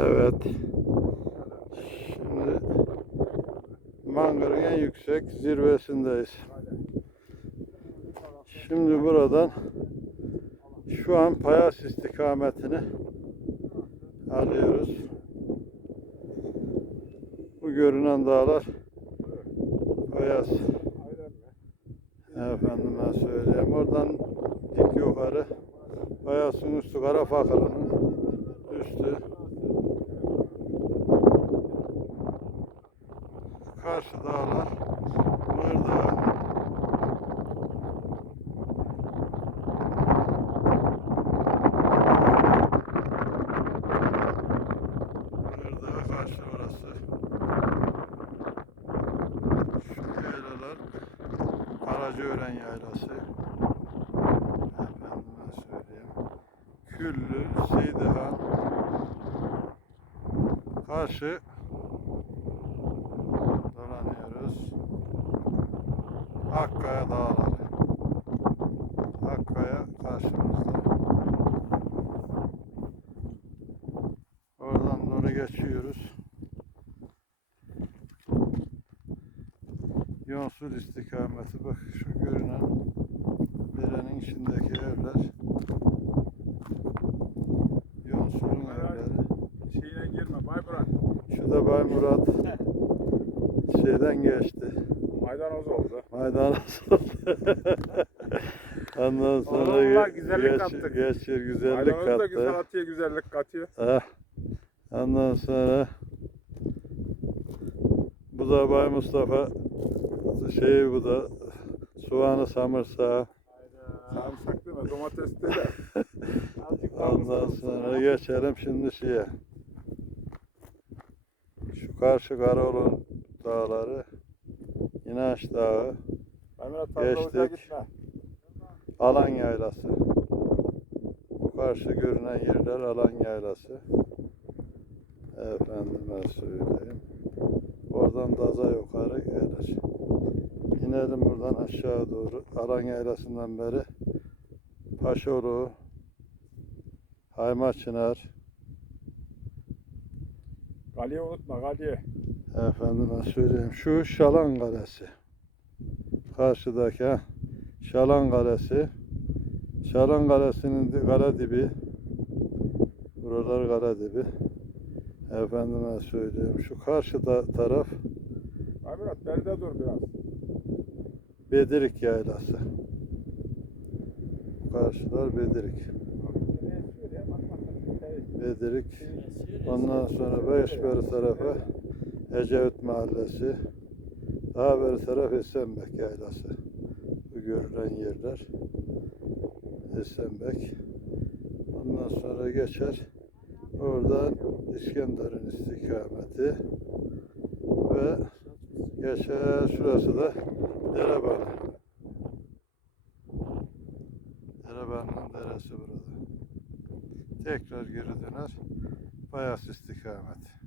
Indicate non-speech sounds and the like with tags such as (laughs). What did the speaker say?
Evet. Şimdi Mangır'ın en yüksek zirvesindeyiz. Şimdi buradan şu an Payas istikametini alıyoruz. Bu görünen dağlar Payas. Efendime söyleyeyim. Oradan dik yukarı Payas'ın üstü Karafakırı'nın üstü. Karşı dağlar Mır Dağı. Mır Dağı karşı orası. Şu yaylalar Karacaören yaylası. Efendime söyleyeyim. Küllü, Seydihan, karşı Akkaya dağları. Akkaya karşımızda. Oradan doğru geçiyoruz. Yonsul istikameti bak şu görünen derenin içindeki evler Yonsul'un evleri. Şeyine girme Bayburak. Şu da Bay Murat (laughs) şeyden geçti. Maydanoz oldu. Maydanoz oldu. (laughs) Ondan sonra ge- güzellik geç- kattık. geçiyor güzellik Maydanoz da kattı. güzel atıyor, güzellik katıyor. Ah. Ondan sonra bu da Bay Mustafa şey bu da soğanı samırsağı. Sarımsak değil mi? Domates de (laughs) Ondan sonra geçelim şimdi şeye. Şu karşı Karaoğlu dağları. İnaş Dağı. Geçtik. Alan Yaylası. Bu karşı görünen yerler Alan Yaylası. Efendime söyleyeyim. Oradan daza yukarı gelir. İnelim buradan aşağı doğru. Alan Yaylası'ndan beri Paşoğlu, Hayma Çınar, Galiye unutma Galiye. Efendime söyleyeyim. Şu Şalan Kalesi. Karşıdaki ha. Şalan Kalesi. Şalan Kalesi'nin kale dibi. Buralar kale dibi. Efendime söyleyeyim. Şu karşıda taraf Bayburak beride dur biraz. Bedirik Yaylası. Karşılar Bedirik. Bedirik. Ondan sonra Beşberi tarafı Ecevit Mahallesi. Daha beri taraf Esenbek Yaylası. Bu görülen yerler. Esenbek. Ondan sonra geçer. Oradan İskenderun istikameti. Ve geçer. Şurası da Derebağ. Derebağ'ın deresi burada. Tekrar geri döner. Bayas istikamet.